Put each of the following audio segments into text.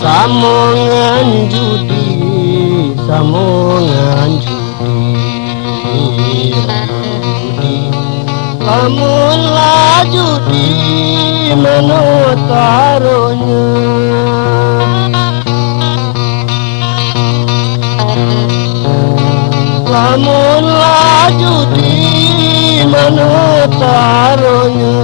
Samongan judi, samongan judi, lamun la judi manut taruhnya. Lamun la judi manut taruhnya.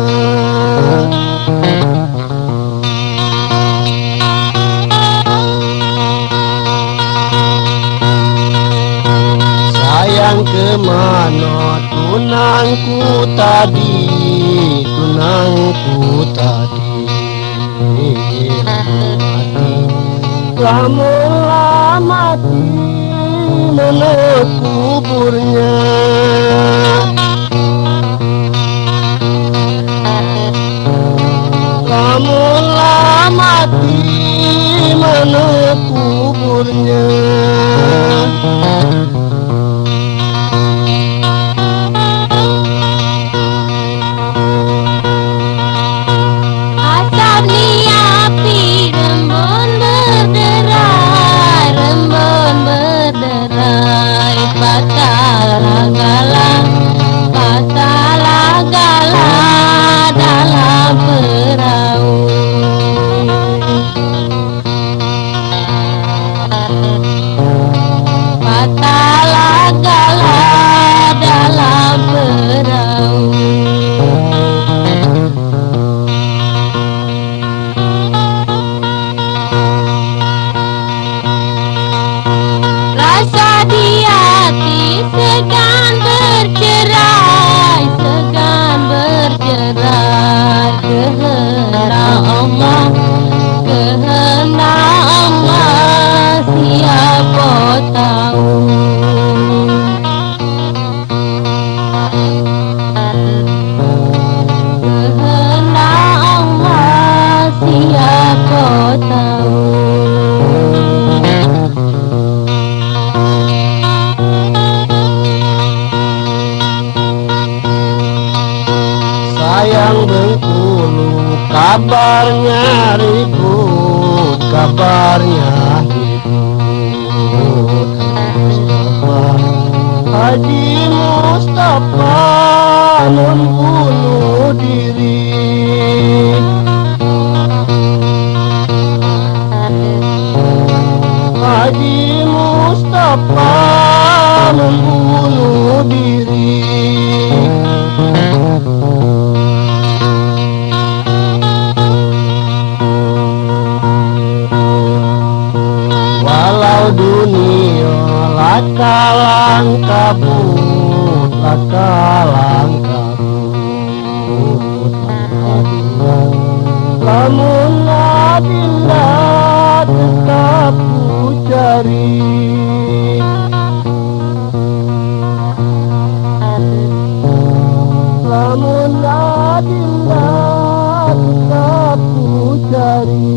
Sayang kemana tunangku tadi, tunangku tadi mati. Lamun la mati mana kuburnya. Lamun la mati mana kuburnya. Sayang Bengkulu kabarnya ribut, kabarnya ribut. Haji Mustafa membunuh diri. Haji Mustafa membunuh diri. Dunia lakalang kabut, lakalang kabut. Lamun adinda tetap ku cari. Lamun adinda tetap ku cari.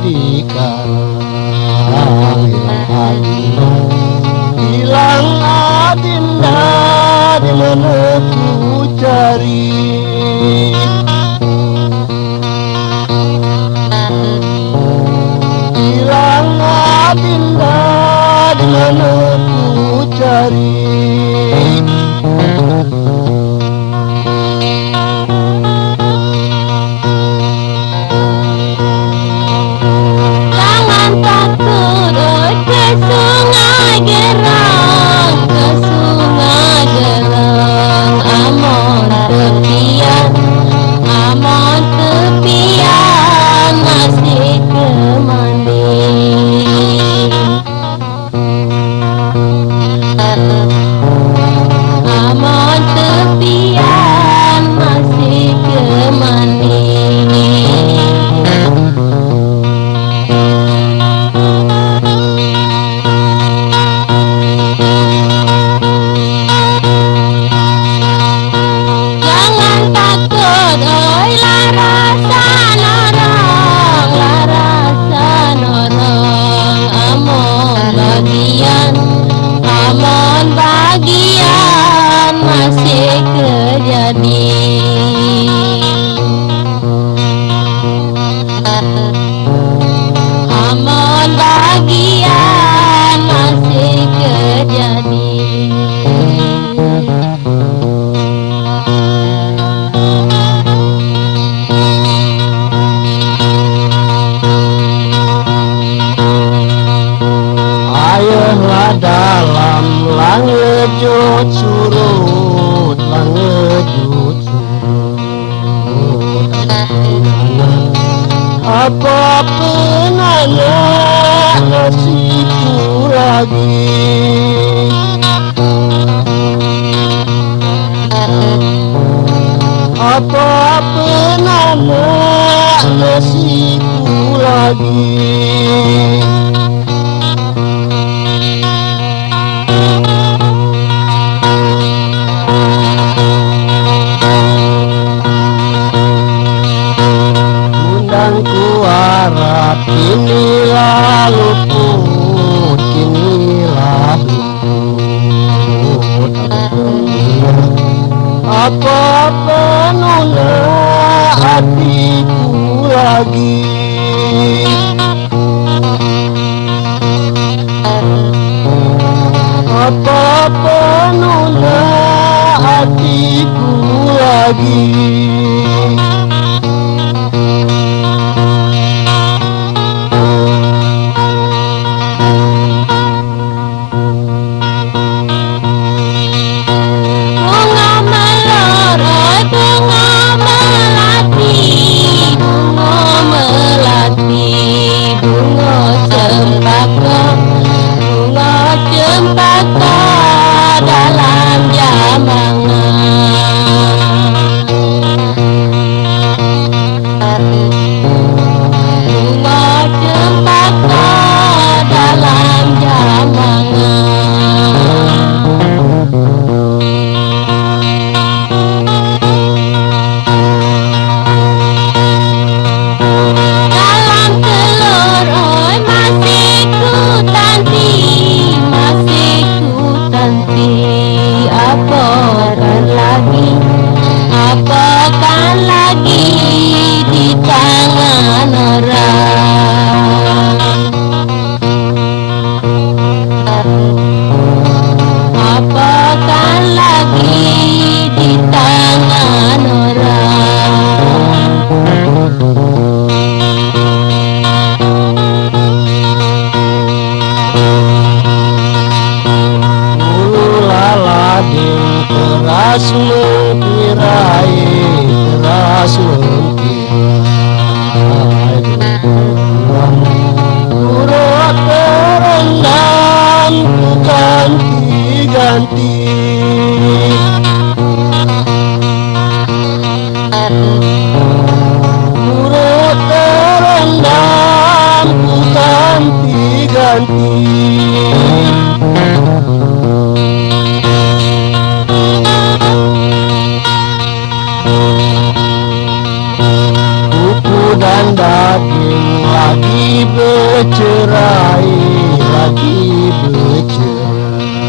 di karang hilang adinda di mana ku cari. Hilang adinda di mana ku cari. Jangan takut ke sungai Gerang, ke sungai Gerang. Amon tepian, amon tepian masih ke mandi. Amon tepian masih ke mandi. Jangan takut, oi larasan orang, amon bagian masih kejadi. Amon bagian masih kejadi. Ayolah dalam langejut surut, langejut surut. Apa penanya nasibku lagi? Apa penanya nasibku lagi? Ku harap kinilah luput, kinilah luput. Apa penuna hatiku lagi? Apa penuna hatiku lagi? Bunga melati, bunga melati. lagi bercerai, lagi bercerai.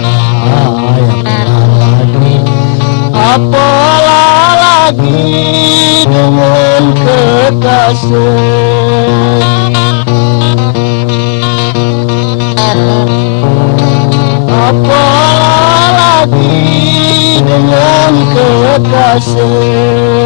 Apalagi, apalah lagi dengan kekasih. Apalah lagi dengan kekasih.